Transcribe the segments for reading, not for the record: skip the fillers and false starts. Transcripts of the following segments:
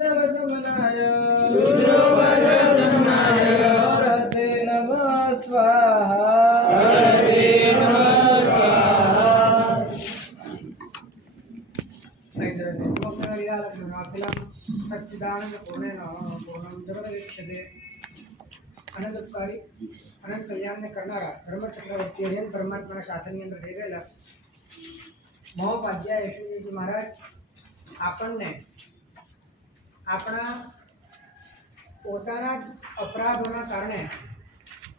समनाय रुद्रवरसनाय हरते नमः स्वाहा हरते नमः स्वाहा सच्चिदानंद पूर्णेन पूर्णं जगदीक्षते अनंतकारी अनंत कल्याण ने करनारा धर्मचक्रवर्ती हरियन परमात्मा शासन ની અંદર થઈ ગયેલા મહોપાધ્યાય યશુજી મહારાજ આપણને આપણા પોતાના જ અપરાધોના કારણે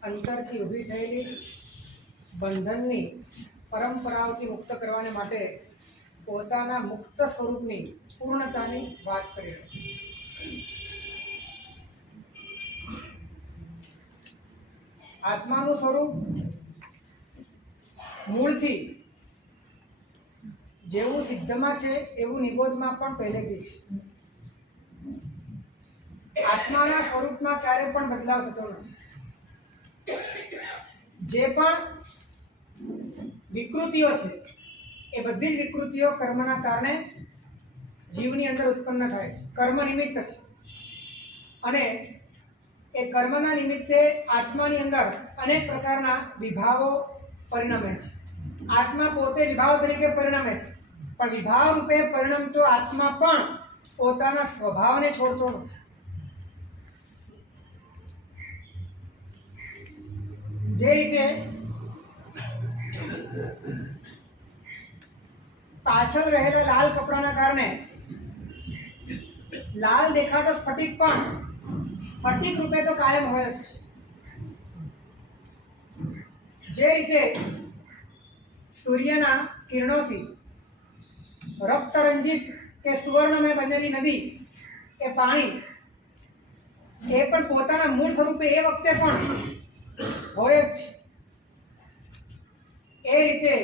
અંતરથી ઊભી થયેલી બંધનની પરંપરાઓથી મુક્ત કરવાને માટે પોતાના મુક્ત સ્વરૂપની પૂર્ણતાની વાત કરી રહી આત્માનું સ્વરૂપ મૂળથી જેવું સિદ્ધમાં છે એવું નિબોધમાં પણ પહેલેથી છે. આત્માના સ્વરૂપમાં ક્યારે પણ બદલાવ થતો નથી. જે પણ વિકૃતિઓ છે એ બધી જ વિકૃતિઓ કર્મના કારણે જીવની અંદર ઉત્પન્ન થાય છે. કર્મ નિમિત્ત છે અને એ કર્મના નિમિત્તે આત્માની અંદર અનેક પ્રકારના વિભાવો પરિણમે છે. આત્મા પોતે વિભાવ તરીકે પરિણમે છે, પણ વિભાવ રૂપે પરિણમતો આત્મા પણ પોતાના સ્વભાવને છોડતો નથી. જે રીતે પાછળ રહેલા લાલ કપડાના કારણે લાલ દેખાતો સ્ફટિક પણ સ્ફટિક રૂપે તો કાયમ હોય જ. જે રીતે સૂર્યના કિરણોથી રક્તરંજિત કે સુવર્ણમય બનેલી નદી એ પાણી એ પણ પોતાના મૂળ સ્વરૂપે એ વખતે પણ હોય જ. એ રીતે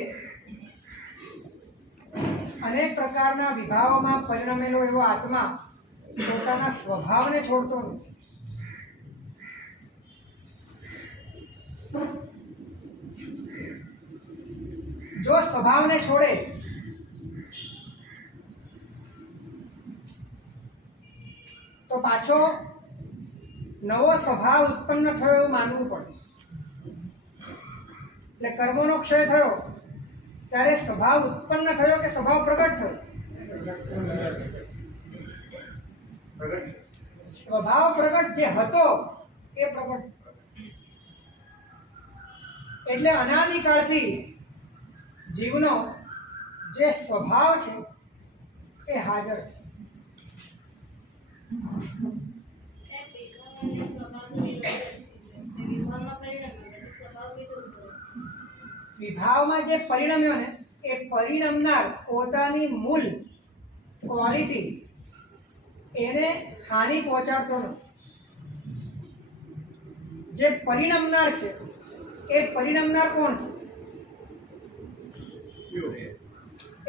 અનેક પ્રકારના વિભાવોમાં પરિણમેલો એવો આત્મા પોતાના સ્વભાવને છોડતો નથી. જો સ્વભાવને છોડે તો પાછો નવો સ્વભાવ ઉત્પન્ન થયો એવું માનવું પડે. એટલે કર્મોનો ક્ષય થયો ત્યારે સ્વભાવ ઉત્પન્ન થયો કે સ્વભાવ પ્રગટ થયો? સ્વભાવ પ્રગટ જે હતો એ પ્રગટ. એટલે અનાદિકાળથી જીવનો જે સ્વભાવ છે એ હાજર છે. વિભાવમાં જે પરિણમ્યો ને એ પરિણમનાર પોતાની મૂળ ક્વોલિટી એને હાનિ પહોંચાડતો નથી. જે પરિણમનાર છે એ પરિણમનાર કોણ છે?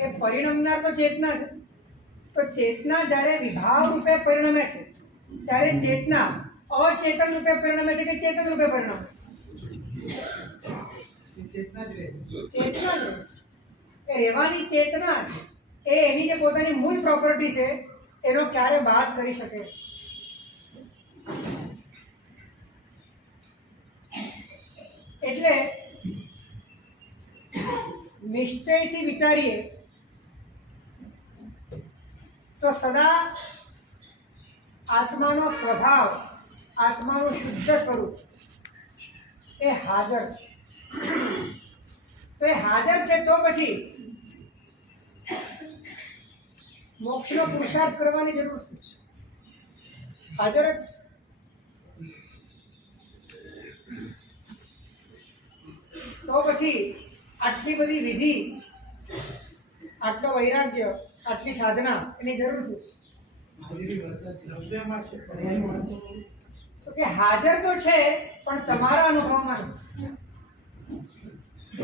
એ પરિણમનાર તો ચેતના છે. તો ચેતના જ્યારે વિભાવ રૂપે પરિણમે છે ત્યારે ચેતના અચેતન રૂપે પરિણમે છે કે ચેતન રૂપે પરિણમે છે? ચેતના જ એ રહેવાની ચેતના એ એની જે પોતાની મૂળ પ્રોપર્ટી છે એનો ક્યારે બાદ કરી શકે? એટલે નિશ્ચયથી વિચારીએ તો સદા આત્માનો સ્વભાવ, આત્માનું શુદ્ધ સ્વરૂપ એ હાજર છે. તો એ હાજર છે તો પછી મોક્ષનો પુરુષાર્થ કરવાની જરૂર છે. હાજર જ. તો પછી આટલી બધી વિધિ, આટલો વૈરાગ્ય, આટલી સાધના એની જરૂર છે. તો કે હાજર તો છે પણ તમારા અનુભવમાં નથી.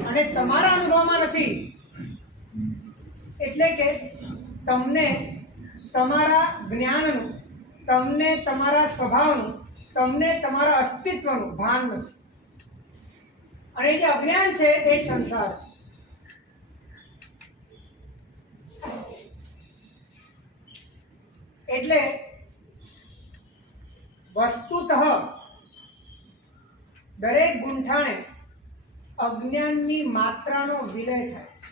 અને તમારા અનુભવમાં નથી એટલે કે તમને તમારા જ્ઞાનનું, તમને તમારા સ્વભાવનું, તમને તમારા અસ્તિત્વનું ભાન નથી. અને જે અજ્ઞાન છે એ સંસાર છે. એટલે વસ્તુતઃ દરેક ગુંઠાણે અજ્ઞાનની માત્રાનો વિલય થાય છે.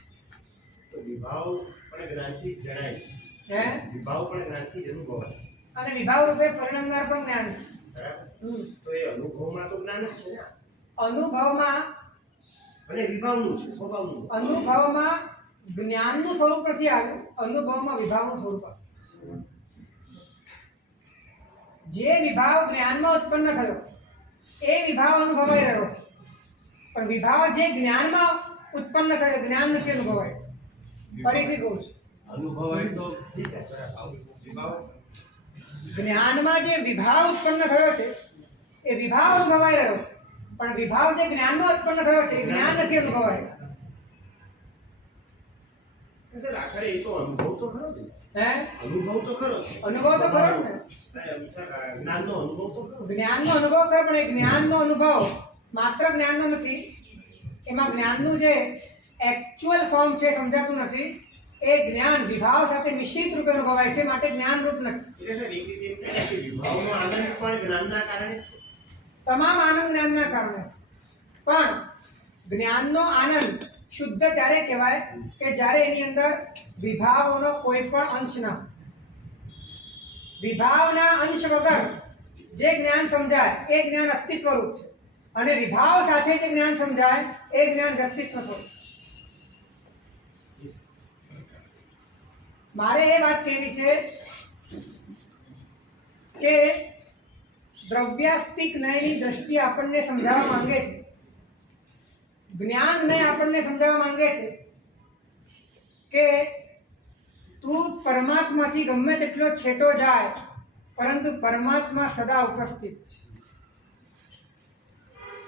તો વિભાવ પણ જ્ઞાનથી જ જણાય છે. હે? વિભાવ પણ જ્ઞાનથી જ અનુભવાય છે. અને વિભાવ રૂપે પરિણમનાર પણ જ્ઞાન છે. બરાબર? તો એ અનુભવમાં તો જ્ઞાન જ છે ને. અનુભવમાં અને વિભાવનું છે, સ્વભાવનું. અનુભવમાં જ્ઞાનનું સ્વરૂપ નથી આવ્યું, અનુભવમાં વિભાવનું સ્વરૂપ આવ્યું. જે વિભાવ જ્ઞાનમાં ઉત્પન્ન થયો એ વિભાવ અનુભવાઈ રહ્યો છે, પણ વિભાવ જે જ્ઞાનમાં ઉત્પન્ન થયો જ્ઞાન નથી અનુભવાય. ફરીથી કહું છું, અનુભવાય તો જી સાહેબ, બરાબર. વિભાવ જ્ઞાનમાં જે વિભાવ ઉત્પન્ન થયો છે એ વિભાવ અનુભવાઈ રહ્યો છે, પણ વિભાવ જે જ્ઞાનમાં ઉત્પન્ન થયો છે એ જ્ઞાન નથી અનુભવાય. સર, આખરે એ તો અનુભવ તો ખરો જ ને. હે? અનુભવ તો ખરો જ. અનુભવ તો ખરો જ ને. જ્ઞાનનો અનુભવ તો ખરો. જ્ઞાનનો અનુભવ કરે, પણ એ જ્ઞાનનો અનુભવ માત્ર જ્ઞાનનો નથી. એમાં જ્ઞાનનું જે એક્ચ્યુઅલ ફોર્મ છે સમજાતું નથી. એ જ્ઞાન વિભાવ સાથે મિશ્રિત રૂપે અનુભવાય છે, માટે જ્ઞાન રૂપ નથી. એટલે સર, એક રીતે એમ કહીએ કે વિભાવનો આનંદ પણ જ્ઞાનના કારણે જ છે. તમામ આનંદ જ્ઞાનના કારણે છે, પણ જ્ઞાનનો આનંદ શુદ્ધ ત્યારે કહેવાય કે જ્યારે એની અંદર વિભાવનો કોઈ પણ અંશ ના હોય. વિભાવના અંશ વગર જે જ્ઞાન સમજાય એ જ્ઞાન અસ્તિત્વ રૂપ છે, અને વિભાવ સાથે જે જ્ઞાન સમજાય એ જ્ઞાન વ્યક્તિત્વ સ્વરૂપ. મારે એ વાત કહેવી છે કે દ્રવ્યાસ્તિક ન્યાયની દ્રષ્ટિએ આપણને સમજાવવા માંગે છે, જ્ઞાન ને આપણને સમજાવવા માંગે છે કે તું પરમાત્માથી ગમે તેટલો છેટો જાય, પરંતુ પરમાત્મા સદા ઉપસ્થિત છે.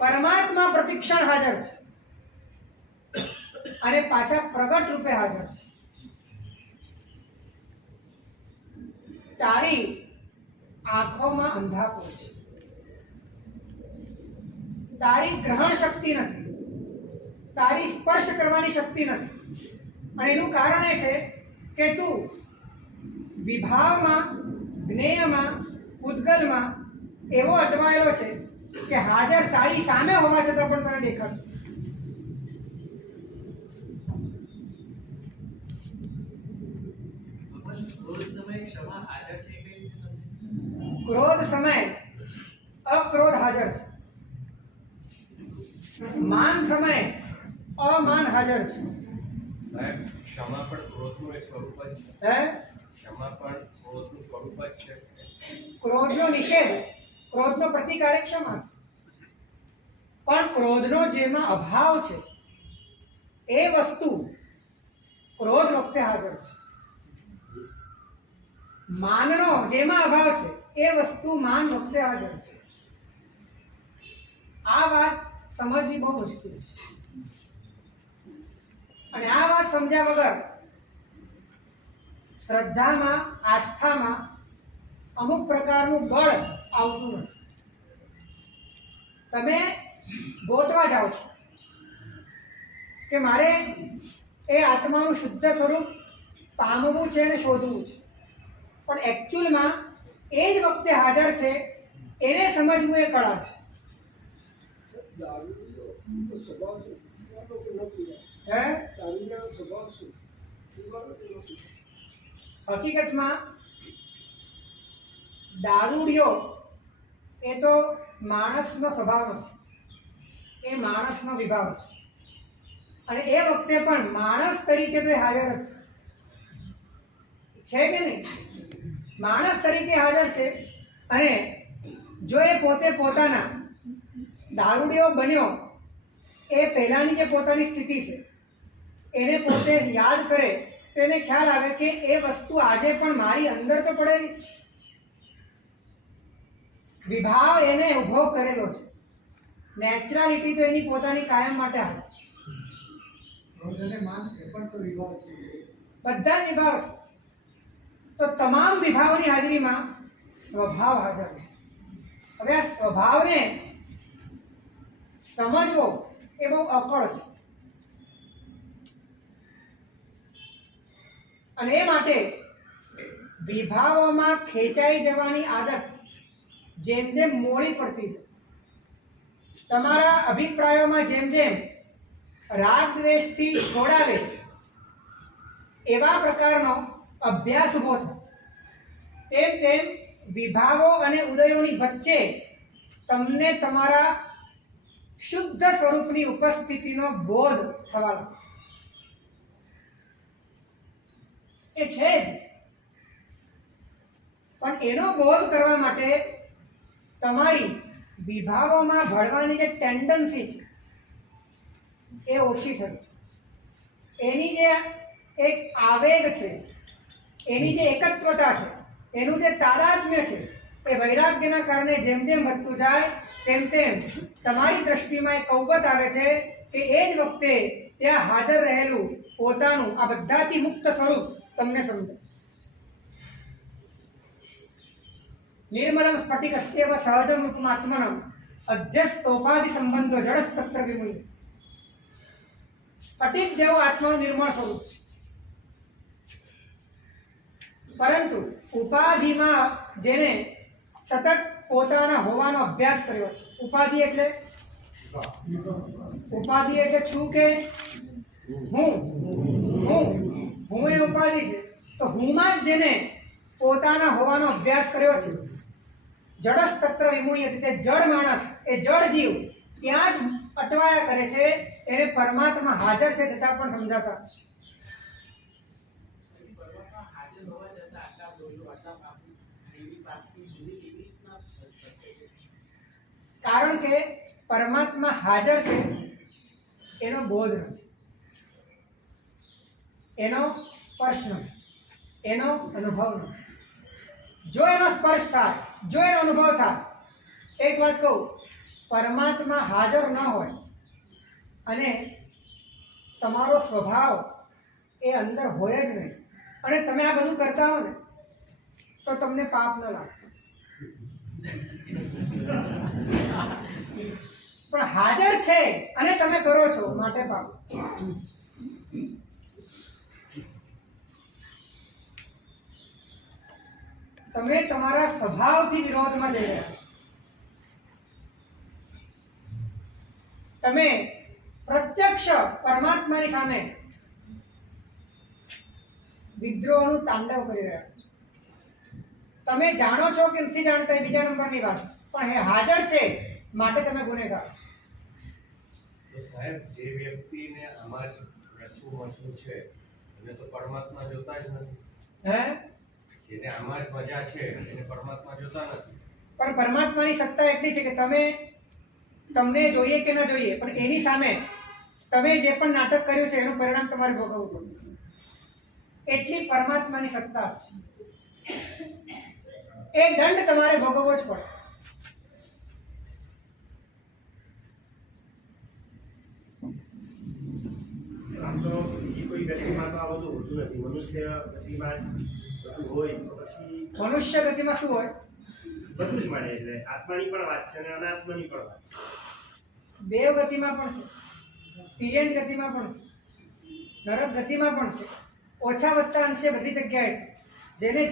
પરમાત્મા પ્રતિક્ષણ હાજર છે અને પાછા પ્રગટ રૂપે હાજર છે. તારી આંખોમાં અંધાપો છે, તારી ગ્રહણ શક્તિ નથી, તારી સ્પર્શ કરવાની શક્તિ નથી, અને એનું કારણ એ છે કે તું વિભાવમાં, જ્ઞેયમાં, ઉદ્ગલમાં એવો અટવાયેલો છે કે હાજર તારી સામે હોવા છતાં પણ તને દેખાતું. ક્રોધ સમય અક્રોધ હાજર છે, માન સમય અમાન હાજર છે. સાહેબ, ક્ષમા પણ ક્રોધનું એક સ્વરૂપ જ છે. હે? ક્ષમા પણ ક્રોધનું સ્વરૂપ જ છે. ક્રોધનો નિષેધ, ક્રોધનો પ્રતિકાર ક્ષમા છે, પણ ક્રોધનો જેમાં અભાવ છે એ વસ્તુ ક્રોધ વખતે હાજર છે. માનનો જેમાં અભાવ છે એ વસ્તુ માન વખતે હાજર છે. આ વાત સમજવી બહુ મુશ્કેલ છે, અને આ વાત સમજ્યા વગર શ્રદ્ધામાં, આસ્થામાં અમુક પ્રકારનું બળ આવતું નથી. તમે ગોતવા જાઓ છો કે મારે એ આત્માનું શુદ્ધ સ્વરૂપ પામવું છે અને શોધવું છે, પણ એકચ્યુઅલમાં એ જ વખતે હાજર છે, એને સમજવું એ કળા છે. હકીકતમાં દારૂડિયો એ તો માણસનો સ્વભાવ નથી, એ માણસનો વિભાવ છે, અને એ વખતે પણ માણસ તરીકે તો એ હાજર જ છે કે નહીં? માણસ તરીકે હાજર છે, અને જો એ પોતે પોતાના દારૂડિયો બન્યો એ પહેલાની જે પોતાની સ્થિતિ છે એને પોતે યાદ કરે તો એને ખ્યાલ આવે કે એ વસ્તુ આજે પણ મારી અંદર તો પડેલી છે. વિભાવ એને ઉભો કરેલો છે, નેચરાલિટી તો એની પોતાની કાયમ માટે આવે છે. બધા જ વિભાવ છે, તો તમામ વિભાવની હાજરીમાં સ્વભાવ હાજર છે. હવે આ સ્વભાવને સમજવો એ બહુ અકળ છે, અને એ માટે વિભાવોમાં ખેંચાઈ જવાની આદત જેમ જેમ મોડી પડતી જાય, તમારા અભિપ્રાયોમાં જેમ જેમ રાગ દ્વેષથી છોડાવે એવા પ્રકારનો અભ્યાસ ઊભો થાય, તેમ તેમ વિભાવો અને ઉદયોની વચ્ચે તમને તમારા શુદ્ધ સ્વરૂપની ઉપસ્થિતિનો બોધ થવા લાગે. એ છે જ, પણ એનો બોધ કરવા માટે તમારી વિભાવોમાં ભળવાની જે ટેન્ડન્સી છે એ ઓછી થવી, એની જે એક આવેગ છે, એની જે એકત્વતા છે, એનું જે તાદાત્મ્ય છે, એ વૈરાગ્યના કારણે જેમ જેમ વધતું જાય તેમ તેમ તમારી દ્રષ્ટિમાં એક કૌવત આવે છે કે એ જ વખતે ત્યાં હાજર રહેલું પોતાનું આ બધાથી મુક્ત સ્વરૂપ તમને સમજાય. નિર્મલમ સ્ફટિકસ્યેવ સહજમ રૂપમાત્મનમ અધ્યસ્તોપાધિ સંબંધો જડસ્તત્ર વિમુય. સ્ફટિક જેવું આત્માનું નિર્મળ સ્વરૂપ છે, પરંતુ ઉપાધિમાં જેને સતત પોતાના હોવાનો અભ્યાસ કર્યો છે, ઉપાધિ એટલે છું કે હું એ ઉપાધિ છે. તો હુંમાં જ જેને પોતાના હોવાનો અભ્યાસ કર્યો છે, જડસ્તત્ર વિમુહ્યતે, તે જડ માણસ, એ જડ જીવ ત્યાં જ અટવાયા કરે છે, એને પરમાત્મા હાજર છે છતાં પણ સમજાતા. કારણ કે પરમાત્મા હાજર છે એનો બોધ નથી, એનો સ્પર્શ નથી, એનો અનુભવ નથી. જો એનો સ્પર્શ થાય, જો એનો અનુભવ થાય, એક વાત કહું, પરમાત્મા હાજર ન હોય અને તમારો સ્વભાવ એ અંદર હોય જ નહીં અને તમે આ બધું કરતા હો ને તો તમને પાપ ન લાગે. પણ હાજર છે અને તમે કરો છો માટે પાપ. તમે તમારા સ્વભાવથી વિરોધમાં જઈ રહ્યા છો. તમે પ્રત્યક્ષ પરમાત્માની સામે વિદ્રોહનું તાંડવ કરી રહ્યા છો. તમે જાણો છો કે નથી જાણતા એ બીજા નંબરની વાત છે, પણ એ હાજર છે માટે તમે ગુનેગાર છો. તો સાહેબ, જે વ્યક્તિને આમાં જ રચવું વચવું છે એને તો પરમાત્મા જોતા જ નથી. હે? જેને આમાં જ મજા છે એને પરમાત્મા જોતા નથી. પણ પરમાત્માની સત્તા એટલી છે કે તમને જોઈએ કે ન જોઈએ, પણ એની સામે તમે જે પણ નાટક કર્યું છે એનું પરિણામ તમારે ભોગવવું પડે. એટલી પરમાત્માની સત્તા છે, એ દંડ તમારે ભોગવવો જ પડે. આમ તો બીજી કોઈ ગતિમાં તો આ બધું હોતું નથી. મનુષ્ય ગતિમાં જ બધું હોય તો પછી મનુષ્ય ગતિમાં શું હોય? બધું જ માને. એટલે આત્માની પણ વાત છે અને અનાત્માની પણ વાત છે. દેવ ગતિમાં પણ છે, તિર્યંજ ગતિમાં પણ છે, નરક ગતિમાં પણ છે, ઓછા વત્તા અંશે બધી જગ્યાએ છે. જેને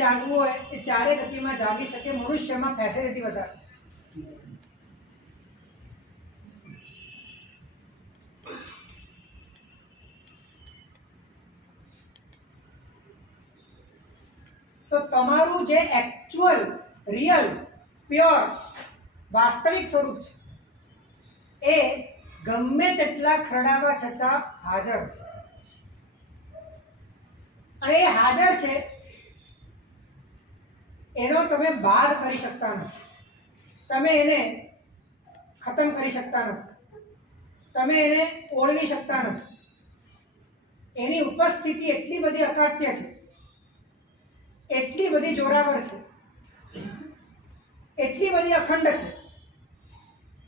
જાગવું હોય એ ચારે ગતિમાં જાગી શકે. મનુષ્યમાં ફેસિલિટી વધારે. તો તમારું જે એકચ્યુઅલ, રિયલ, પ્યોર, વાસ્તવિક સ્વરૂપ છે એ ગમે તેટલા ખરડાવા છતાં હાજર છે. અને એ હાજર છે એનો તમે બાદ કરી શકતા નથી, તમે એને ખતમ કરી શકતા નથી, તમે એને ઓળવી શકતા નથી. એની ઉપસ્થિતિ એટલી બધી અકાટ્ય છે, એટલી બધી જોરાવર છે, એટલી બધી અખંડ છે,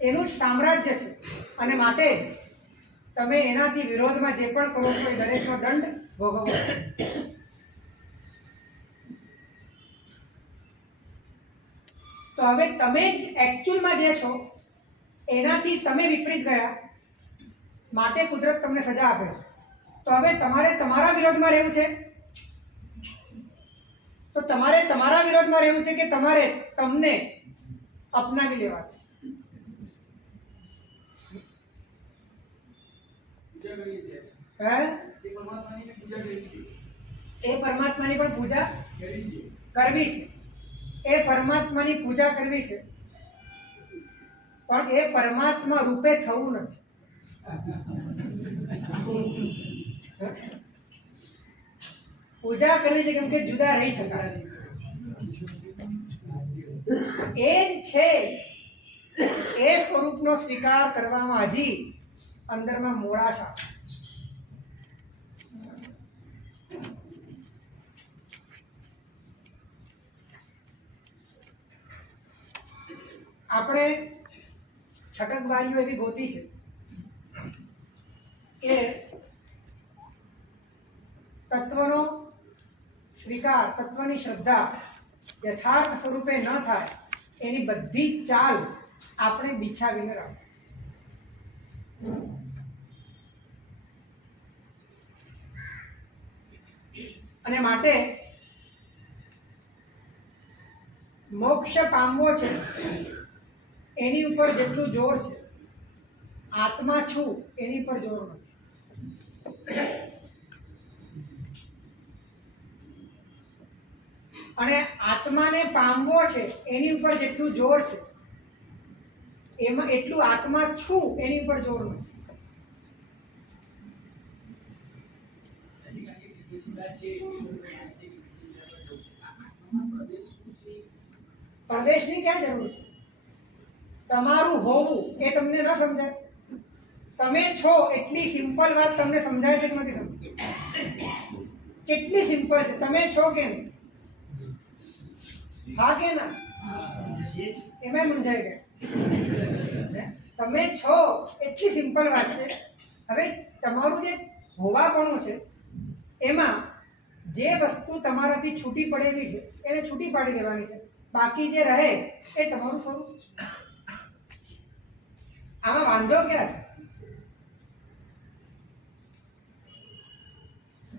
એનું જ સામ્રાજ્ય છે. અને માટે તમે એનાથી વિરોધમાં જે પણ કરો છો એ દરેકનો દંડ ભોગવવો. તો હવે તમે જ એકચ્યુઅલમાં જે છો એનાથી તમે વિપરીત ગયા માટે કુદરત તમને સજા આપે છે. તો હવે તમારે તમારા વિરોધમાં રહેવું છે તો તો તમારે તમારા વિરોધમાં રહેવું છે કે તમારે તમને અપનાવી લેવા છે? હે? એ પરમાત્માની પણ પૂજા કરવી છે. એ પરમાત્માની પૂજા કરવી છે, પણ એ પરમાત્મા રૂપે થવું નથી. પૂજા કરવી છે કેમ કે જુદા રહી શકાય. એ જ છે, એ સ્વરૂપનો સ્વીકાર કરવામાં હજી અંદરમાં મોડાશ આવે. આપણે છટકબારીઓ એવી ગોતી છે કે તત્વનો સ્વીકાર, તત્વની શ્રદ્ધા યથાર્થ સ્વરૂપે ન થાય એની બધી ચાલ આપણે બિછાવીને રાખીએ. અને માટે મોક્ષ પામવો છે એની ઉપર જેટલું જોર છે, આત્મા છું એની પર જોર નથી. અને આત્માને પામવો છે એની ઉપર જેટલું જોર છે, એમાં એટલું આત્મા છું એની ઉપર જોર નથી. પ્રદેશની ક્યાં જરૂર છે? તમારું હોવું એ તમને ન સમજાય? તમે છો એટલી સિમ્પલ વાત તમને સમજાય છે કે નથી સમજાય? કેટલી સિમ્પલ છે. તમે છો કેમ? હા કે ના? એમાં સમજાય ગયા. તમે છો એટલી સિમ્પલ વાત છે. હવે તમારું જે હોવાપણું છે એમાં જે વસ્તુ તમારાથી છૂટી પડેલી છે એને છૂટી પાડી દેવાની છે. બાકી જે રહે એ તમારું સ્વરૂપ છે. આમાં વાંધો ક્યાં છે?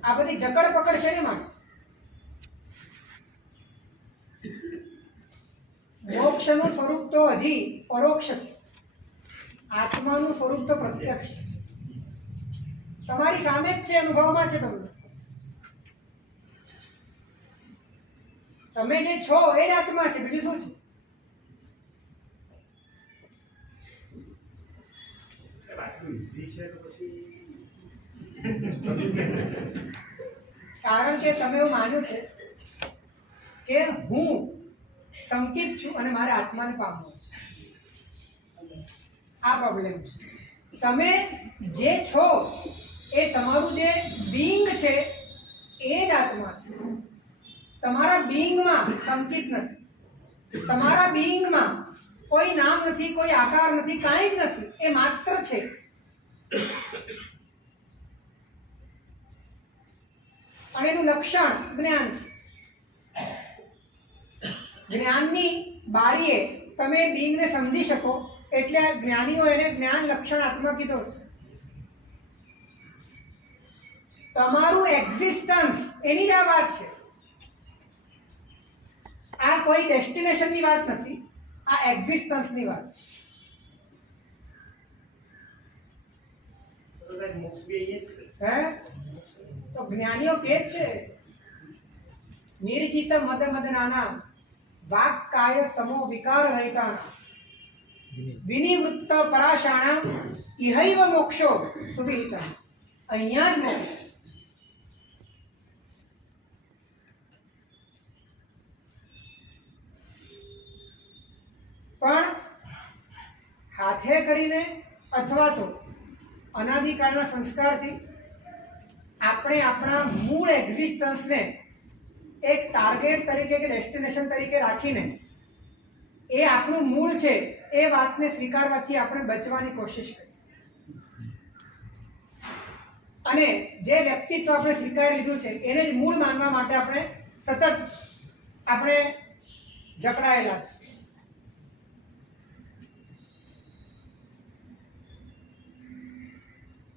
આ બધી જકડ પકડ છે ને માં. મોક્ષનું સ્વરૂપ તો હજી પરોક્ષ છે, આત્માનું સ્વરૂપ તો પ્રત્યક્ષ છે. તમારી સામે જ છે, અનુભવમાં છે. તમે જે છો એ જ આત્મા છે, બીજું શું છે? કારણ કે તમે એવું માન્યું છે કે હું સંકિત છું અને મારે આત્માને પામવું છે. આ પ્રોબ્લેમ છે. તમે જે છો એ તમારું જે બીંગ છે એ જ આત્મા છે. તમારા બીંગમાં સંકિત નથી. તમારા બીંગમાં કોઈ નામ નથી, કોઈ આકાર નથી, કાંઈ જ નથી. એ માત્ર છે. અને એનું લક્ષણ જ્ઞાન છે. જ્ઞાનની બારીએ તમે બીંગને સમજી શકો એટલે જ્ઞાનીઓ એને જ્ઞાન લક્ષણાત્મક કીધો છે. તમારું એક્ઝિસ્ટન્સ એની જ આ વાત છે. આ કોઈ ડેસ્ટિનેશનની વાત નથી, આ એક્ઝિસ્ટન્સની વાત છે. મોક્ષ બી અહીંયા જ છે. હે? તો જ્ઞાનીઓ કે છે નિર્જિત મદ મદનાના વાક કાય તમો વિકાર રહિતાના વિનિવૃત્ત પરાશાણા ઇહૈવ મોક્ષો સુવિહિતઃ. અહીંયા જ મોક્ષ. પણ હાથે કરીને અથવા તો અનાદિકાળના સંસ્કારથી આપણે આપણા મૂળ એક્ઝિસ્ટન્સને એક ટાર્ગેટ તરીકે કે ડેસ્ટિનેશન તરીકે રાખીને એ આપણું મૂળ છે એ વાતને સ્વીકારવાથી આપણે બચવાની કોશિશ કરી. અને જે વ્યક્તિત્વ આપણે સ્વીકારી લીધું છે એને જ મૂળ માનવા માટે આપણે સતત આપણે જકડાયેલા છે.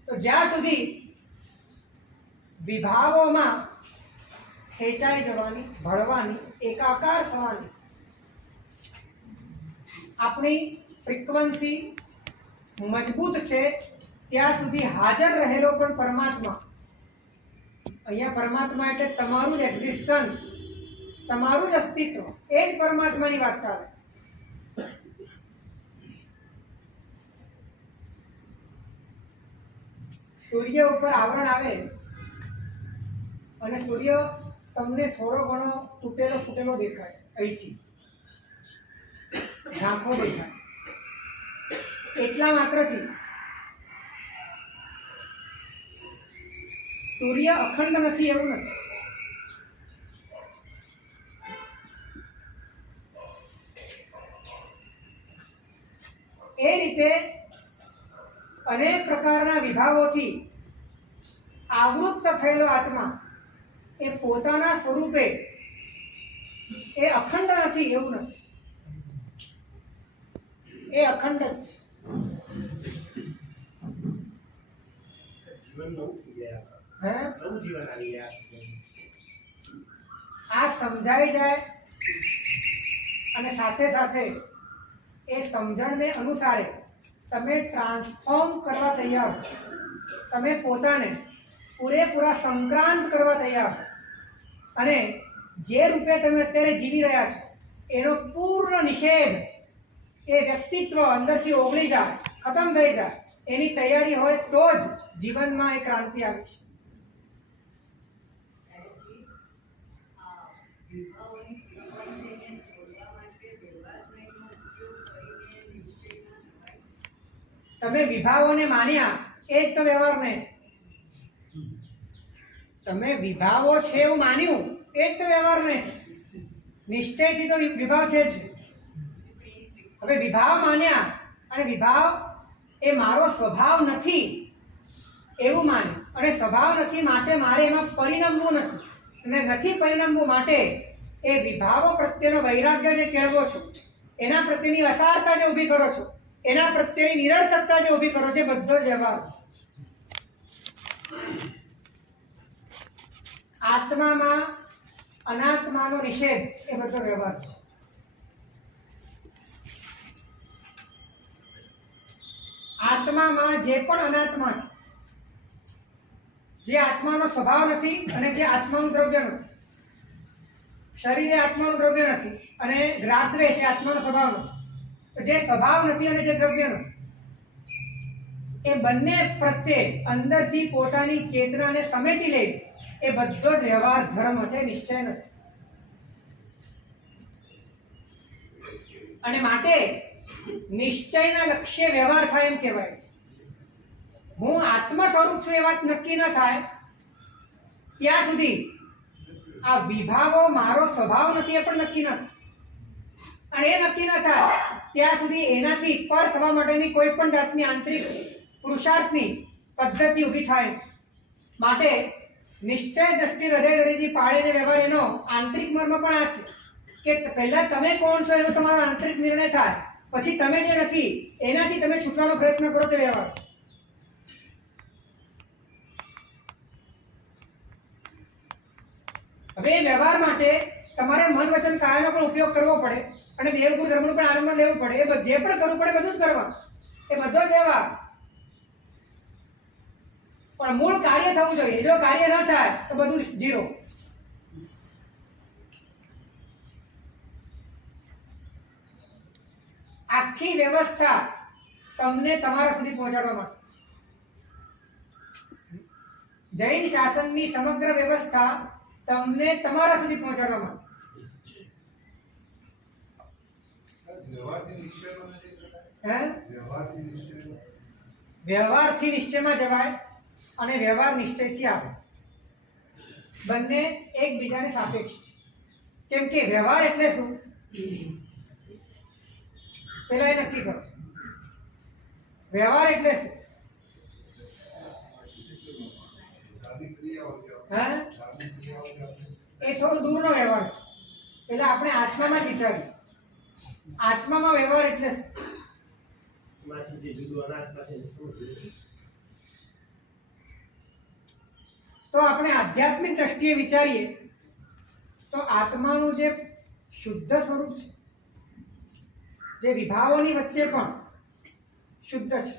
તો જ્યાં સુધી વિભાવોમાં ખેંચાઈ જવાની, ભળવાની, એકાકાર થવાની આપણી ફ્રીક્વન્સી મજબૂત છે ત્યાં સુધી હાજર રહેલો પણ પરમાત્મા, અહીંયા પરમાત્મા એટલે તમારું જ એક્ઝિસ્ટન્સ, તમારું જ અસ્તિત્વ, એ જ પરમાત્માની વાત ચાલે. સૂર્ય ઉપર આવરણ આવે અને સૂર્ય તમને થોડો ઘણો તૂટેલો ફૂટેલો દેખાય, અહીંથી ઝાંખો દેખાય, એટલા માત્રથી સૂર્ય અખંડ નથી એવું નથી. એ રીતે અનેક પ્રકારના વિભાગોથી આવૃત્ત થયેલો આત્મા એ પોતાના સ્વરૂપે એ અખંડ નથી એવું નથી, એ અખંડ જ છે. જીવન નવું થઈ જાય, હે નવું જીવન આવી ગયા. આ સમજાઈ જાય અને સાથે સાથે એ સમજણને અનુસારે તમે ટ્રાન્સફોર્મ કરવા તૈયાર છો, તમે પોતાને પૂરેપૂરા સંક્રાંત કરવા તૈયાર છો અને જે રૂપે તમે અત્યારે જીવી રહ્યા છો એનો પૂર્ણ નિષેધ, એ વ્યક્તિત્વ અંદરથી ઓગળી જાય, ખતમ થઈ જાય, એની તૈયારી હોય તો જ જીવનમાં એ ક્રાંતિ આવે છે. તમે વિભાવોને માન્યા એ જ તો વ્યવહાર નહીં. તમે વિભાવો છે એવું માન્યું એ જ તો વ્યવહાર નહીં. નિશ્ચયથી તો વિભાવ છે જ. હવે વિભાવ માન્યા અને વિભાવ એ મારો સ્વભાવ નથી એવું માન્યું અને સ્વભાવ નથી માટે મારે એમાં પરિણમવું નથી અને નથી પરિણમવું માટે એ વિભાવો પ્રત્યેનો વૈરાગ્ય જે કેળવો છો, એના પ્રત્યેની અસારતા જે ઊભી કરો છો, એના પ્રત્યેની નિરર્થકતા જે ઊભી કરો છો, બધો જ વ્યવહાર છે. આત્મામાં અનાત્માનો નિષેધ એ બધો વ્યવહાર છે. આત્મામાં જે પણ અનાત્મા છે, જે આત્માનો સ્વભાવ નથી અને જે આત્માનું દ્રવ્ય નથી, શરીર એ આત્માનું દ્રવ્ય નથી અને રાગદ્વેષ એ આત્માનો સ્વભાવ નથી, તો જે સ્વભાવ નથી અને જે દ્રવ્ય નથી એ બંને પ્રત્યે અંદરથી પોતાની ચેતનાને સમેટી લે એ બધો જ વ્યવહાર ધર્મ છે, નિશ્ચય નથી. અને માટે નિશ્ચયના લક્ષ્ય વ્યવહાર થાય એમ કહેવાય છે. હું આત્મ સ્વરૂપ છું એ વાત નક્કી ન થાય ત્યાં સુધી આ વિભાવો મારો સ્વભાવ નથી એ પણ નક્કી ન થાય, અને એ નક્કી ન થાય ત્યાં સુધી એનાથી પર થવા માટેની કોઈ પણ જાતની આંતરિક પુરુષાર્થની પદ્ધતિ ઊભી થાય. માટે નિશ્ચય દ્રષ્ટિ હૃદય ધરીજી પાળે જે વ્યવહાર એનો આંતરિક મર્મ પણ આ છે કે પહેલા તમે કોણ છો એનો તમારો આંતરિક નિર્ણય થાય, પછી તમે જે નથી એનાથી તમે છૂટવાનો પ્રયત્ન કરો તે વ્યવહાર. હવે વ્યવહાર માટે તમારે મન વચન કાયાનો પણ ઉપયોગ કરવો પડે અને દેવગુરુ ધર્મનું પણ આરંભ લેવું પડે. એ જે પણ કરવું પડે બધું જ કરવાનું, એ બધો જ વ્યવહાર. પણ મૂળ કાર્ય થવું જોઈએ. જો કાર્ય ન થાય તો બધું ઝીરો. આખી વ્યવસ્થા તમને તમારા સુધી પહોંચાડવા માટે, જૈન શાસનની સમગ્ર વ્યવસ્થા તમને તમારા સુધી પહોંચાડવા માટે. વ્યવહારથી નિશ્ચયમાં જવાય અને વ્યવહાર નિશ્ચયથી આવે. બંને એકબીજાને સાપેક્ષ છે. કેમ કે વ્યવહાર એટલે શું પેલા એ નક્કી કરો. વ્યવહાર એટલે શું? એ થોડું દૂરનો વ્યવહાર છે. એટલે આપણે આત્મામાં જ વિચારીએ. આત્મામાં વ્યવહાર એટલે શું? માંથી જે જુદું અનાત્મા છે એને સમજવું. તો આપણે આધ્યાત્મિક દ્રષ્ટિએ વિચારીએ તો આત્માનું જે શુદ્ધ સ્વરૂપ છે, જે વિભાવોની વચ્ચે પણ શુદ્ધ છે,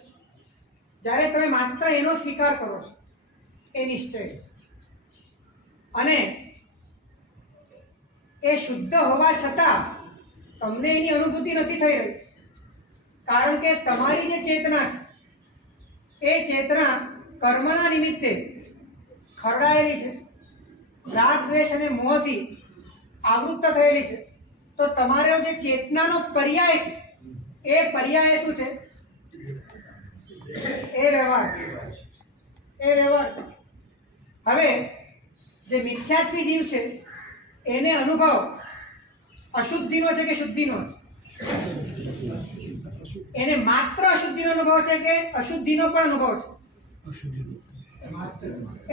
જ્યારે તમે માત્ર એનો સ્વીકાર કરો છો એ નિશ્ચય છે, અને એ શુદ્ધ હોવા છતાં તમને એની અનુભૂતિ નથી થઈ રહી, કારણ કે તમારી જે ચેતના છે એ ચેતના કર્મના નિમિત્તે ખરડાયેલી છે, રાગ દ્વેષ અને મોહથી આવૃત્ત થયેલી છે. તો તમારો જે ચેતનાનો પર્યાય છે એ પર્યાય શું છે? એ વ્યવહાર છે, એ વ્યવહાર છે. હવે જે મિથ્યાત્વી જીવ છે એને અનુભવ અશુદ્ધિનો છે કે શુદ્ધિનો છે? એને માત્ર અશુદ્ધિનો અનુભવ છે કે અશુદ્ધિનો પણ અનુભવ છે?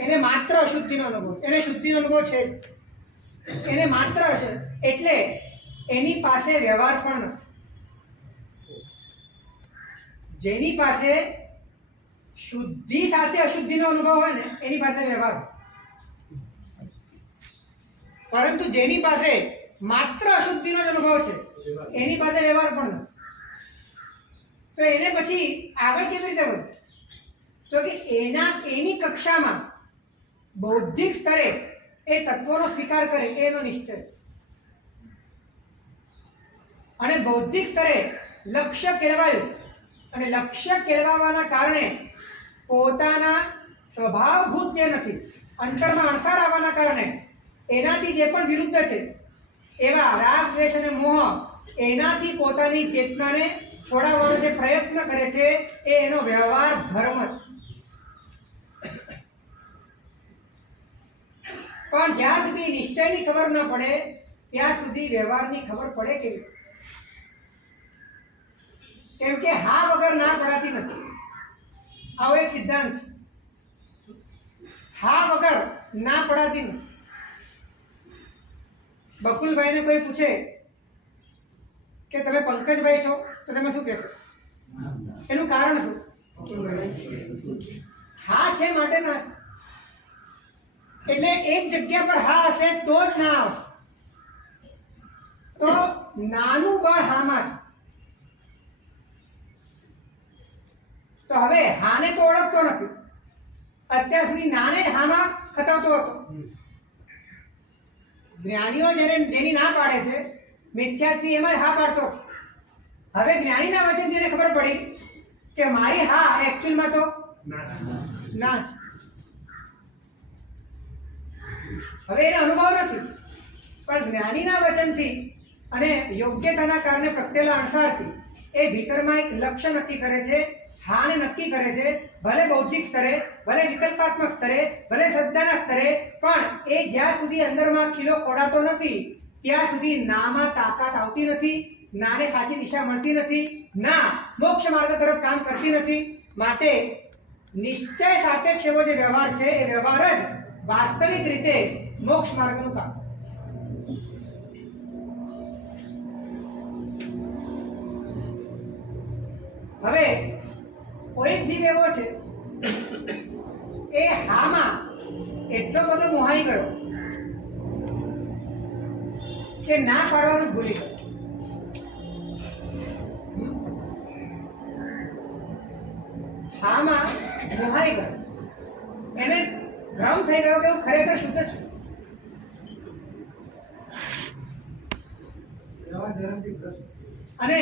એને માત્ર અશુદ્ધિનો અનુભવ, એને શુદ્ધિનો અનુભવ છે, એને માત્ર છે, એટલે એની પાસે વ્યવહાર પણ નથી. જેની પાસે શુદ્ધિ સાથે અશુદ્ધિનો અનુભવ હોય ને એની પાસે વ્યવહાર, પરંતુ જેની પાસે માત્ર અશુદ્ધિનો જ અનુભવ છે એની પાસે વ્યવહાર પણ નથી. તો એને પછી આગળ કેવી રીતે વધે? તો કે એની કક્ષામાં બૌદ્ધિક સ્તરે એ તત્વોનો સ્વીકાર કરે એનો નિશ્ચય, અને બૌદ્ધિક સ્તરે લક્ષ્ય કેળવાયું, અને લક્ષ્ય કેળવવાના કારણે પોતાના સ્વભાવભૂત જે નથી, અંતરમાં અણસાર આવવાના કારણે એનાથી જે પણ વિરુદ્ધ છે એવા રાગ દ્વેષ અને મોહ એનાથી પોતાની ચેતનાને છોડાવવાનો જે પ્રયત્ન કરે છે એ એનો વ્યવહાર ધર્મ છે. પણ જ્યાં સુધી નિશ્ચયની ખબર ન પડે ત્યાં સુધી વ્યવહારની ખબર પડે કેવી? કેમ કે હા વગર ના પડાતી નથી, આવો એક સિદ્ધાંત છે. હા વગર ના પડાતી નથી. બકુલભાઈને કોઈ પૂછે કે તમે પંકજભાઈ છો તો તમે શું કહેશો? એનું કારણ શું? હા છે માટે ના છે. એટલે એક જગ્યા પર હા હશે તો જ ના આવશે. તો નાનું બળ હામાં છે. તો હવે હાને તો ઓળખતો નથી, અત્યાર સુધી નાને જ હામાં ખતવતો હતો. જ્ઞાનીઓ જેની ના પાડે છે, મિથ્યાત્વી એમાં જ હા પાડતો. હવે જ્ઞાનીના વચન જેને ખબર પડી કે મારી હા એકચ્યુઅલમાં તો ના છે, હવે એને અનુભવ નથી, પણ જ્ઞાનીના વચનથી અને યોગ્યતાના કારણે પ્રગટેલા અણસારથી એ ભીતરમાં એક લક્ષ્ય નક્કી કરે છે, હાને નક્કી કરે છે. ભલે બૌદ્ધિક સ્તરે, ભલે વિકલ્પાત્મક સ્તરે, ભલે શ્રદ્ધાના સ્તરે, પણ એ જ્યાં સુધી અંદરમાં ખીલો ખોડાતો નથી ત્યાં સુધી નામાં તાકાત આવતી નથી, નાને સાચી દિશા મળતી નથી, ના મોક્ષ માર્ગ તરફ કામ કરતી નથી. માટે નિશ્ચય સાપેક્ષ એવો જે વ્યવહાર છે એ વ્યવહાર જ વાસ્તવિક રીતે મોક્ષ માર્ગનું કામ. હવે કોઈ જીવ એવો છે એ હામાં એટલો બધો મોહાઈ ગયો કે ના પાડવાનું ભૂલી ગયો. હામાં મોહાઈ ગયો, એને ભ્રમ થઈ ગયો કે હું ખરેખર શુદ્ધ છું. અને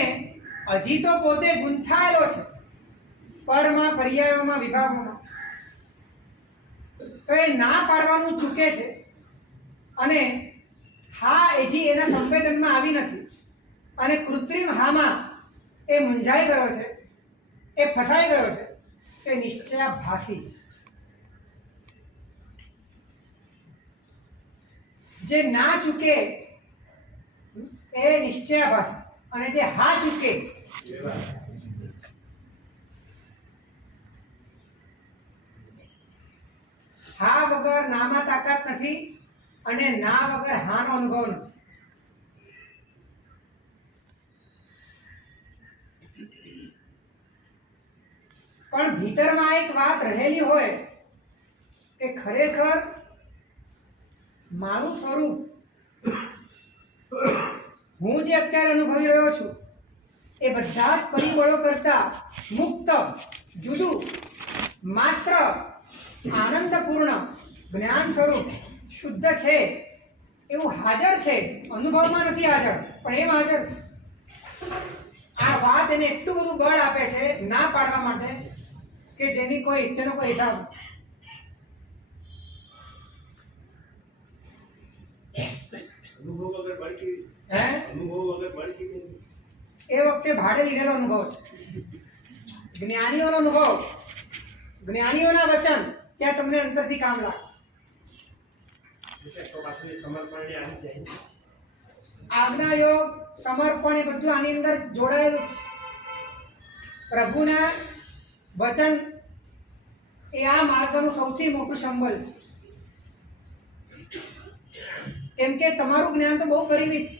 હજી તો પોતે ગૂંથાયેલો છે પરમાં, પર્યાયોમાં, વિભાગોમાં. તો એ ના પાડવાનું ચૂકે છે, અને હા હજી એના સંવેદનમાં આવી નથી, અને કૃત્રિમ હામાં એ મૂંઝાઈ ગયો છે, એ ફસાઈ ગયો છે. એ નિશ્ચયાભાસી છે. જે ના ચૂકે એ નિશ્ચયાભાસી, અને જે હા ચૂકે હા વગર નામાં તાકાત નથી, અને ના વગર હાનો અનુભવ નથી. પણ ભીતરમાં એક વાત રહેલી હોય કે ખરેખર મારું સ્વરૂપ હું જે અત્યારે અનુભવી રહ્યો છું એ બધા જ પરિબળો કરતા મુક્ત, જુદું, માત્ર આનંદપૂર્ણ જ્ઞાન સ્વરૂપ શુદ્ધ છે એવું હાજર છે. અનુભવમાં નથી હાજર, પણ એમ હાજર છે. આ વાત એને એટલું બધું બળ આપે છે ના પાડવા માટે કે જેનો કોઈ હિસાબ નથી. અનુભવ વગર બળ કેવી? હે? અનુભવ વગર બળ કેવી? એ વખતે ભાડે લીધેલો અનુભવ છે. જ્ઞાનીઓનો અનુભવ, જ્ઞાનીઓના વચન ત્યાં તમને અંતરથી કામ લાગે. તો પાછું એ સમર્પણને આવી જાય. આજ્ઞા યોગ, સમર્પણ એ બધું આની અંદર જોડાયેલું છે. પ્રભુના વચન એ આ માર્ગનું સૌથી મોટું સંબલ છે. કેમ કે તમારું જ્ઞાન તો બહુ ગરીબી છે.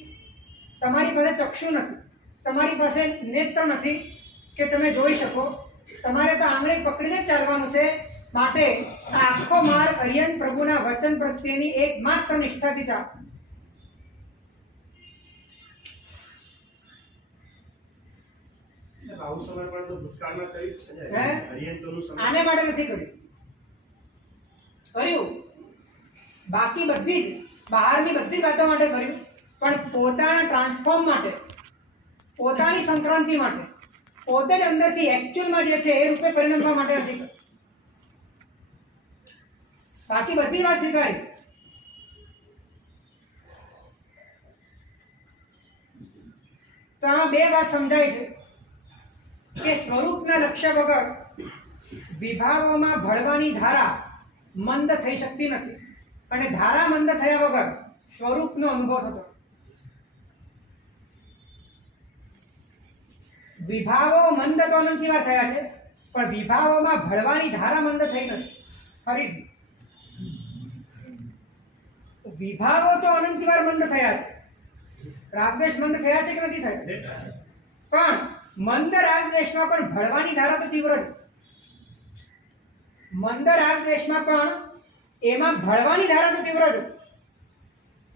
તમારી પાસે ચક્ષુ નથી, તમારી પાસે નેત્ર નથી કે તમે જોઈ શકો. તમારે તો આંગળી પકડીને જ ચાલવાનું છે. માટે આ આખો માર્ગ અરિયન પ્રભુના વચન પ્રત્યેની એકમાત્ર નિષ્ઠાથી ચાલે. આવું સમર્પણ તો ભૂતકાળમાં કર્યું જ છે ને. હે? હરિયંતોનું સમર્પણ આને માટે નથી કર્યું. બાકી બધી જ બહારની બધી વાતો માટે કર્યું, પણ પોતાના ટ્રાન્સફોર્મ માટે, પોતાની સંક્રાંતિ માટે, પોતે જ અંદરથી એકચ્યુઅલમાં જે છે એ રૂપે પરિણમવા માટે નથી કર્યું. બાકી બધી વાત સ્વીકારી. તો આમાં બે વાત સમજાય છે કે સ્વરૂપના લક્ષ્ય વગર વિભાગોમાં ભળવાની ધારા મંદ થઈ શકતી નથી, અને ધારા મંદ થયા વગર સ્વરૂપનો અનુભવ થતો. વિભાગો મંદ તો અનંતની વાર થયા છે, પણ વિભાગોમાં ભળવાની ધારા મંદ થઈ નથી. ફરીથી વિભાગો તો અનંત વાર મંદ થયા છે. રાગદ્વેષ મંદ થયા છે કે નથી થયા? પણ મંદ રાગદ્વેષમાં પણ ભળવાની ધારા તો તીવ્ર છે. મંદ રાગદ્વેષમાં પણ એમાં ભળવાની ધારા તો તીવ્ર છે.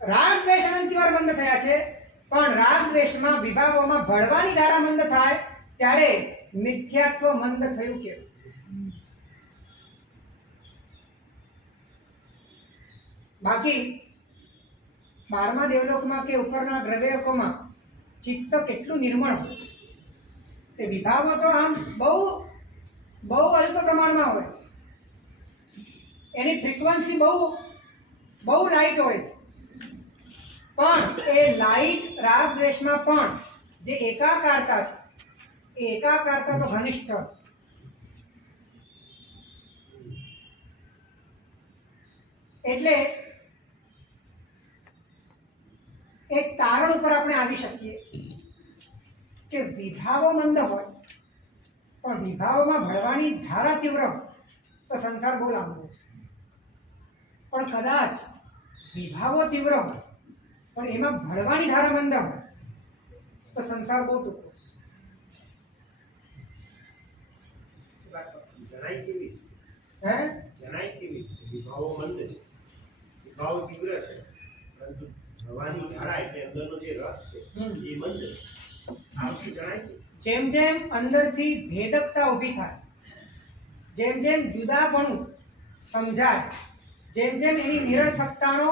રાગદ્વેષ અનંત વાર મંદ થયા છે, પણ રાગદ્વેષમાં વિભાગોમાં ભળવાની ધારા મંદ થાય ત્યારે મિથ્યાત્વ મંદ થયું કેમ? બાકી 12મા દેવલોકમાં કે ઉપરના ગ્રહલોકોમાં ચિત્ત કેટલું નિર્મળ હોય. તે વિભાગો તો આમ બહુ અલ્પ પ્રમાણમાં હોય છે. એની ફ્રીક્વન્સી બહુ લાઇટ હોય છે, પણ એ લાઇટ રાગ દ્વેષમાં પણ જે એકાકારતા છે એ એકાકારતા તો ઘનિષ્ઠ. એટલે એક તારણ ઉપર આપણે આવી શકીએ કે વિભાવો મંદ હોય પણ વિભાવોમાં ભળવાની ધારા તીવ્ર હોય તો સંસાર બહુ લાંબો છે. પણ કદાચ વિભાવો તીવ્ર હોય પણ એમાં ભળવાની ધારા મંદ હોય તો સંસાર બહુ ટૂંકો છે. જણાય કેવી? હે? જણાય કેવી? વિભાવો મંદ છે, વિભાવો તીવ્ર છે, પરંતુ ભવાની ધારા એટલે અંદરનો જે રસ છે એ મંદ છે. આ વસ્તુ જણાય છે. જેમ જેમ અંદરથી ભેદકતા ઊભી થાય, જેમ જેમ જુદાપણું સમજાય, જેમ જેમ એની નિરર્થકતાનો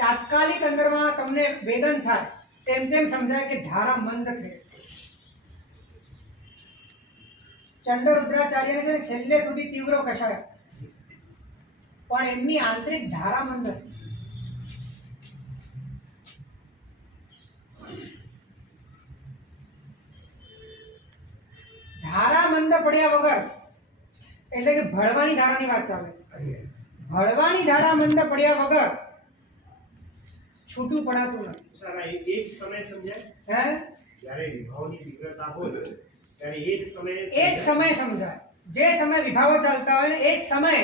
તાત્કાલિક અંદરમાં તમને વેદન થાય, તેમ તેમ સમજાય કે ધારા મંદ થઈ. ચંડ રુદ્રાચાર્યને છે ને છેલ્લે સુધી તીવ્ર કશાય, પણ એમની આંતરિક ધારા મંદ હતી. ધારા મંદ પડ્યા વગર, એટલે કે ભળવાની ધારાની વાત ચાલે છે. ભળવાની ધારા મંદ પડ્યા વગર છૂટું પડાતું નથી. સારા એ જ સમય સમજાય. હે? જ્યારે વિભાવની તીવ્રતા હોય ત્યારે એ જ સમયે એક સમય સમજાય. જે સમય વિભાવો ચાલતા હોય ને એ જ સમયે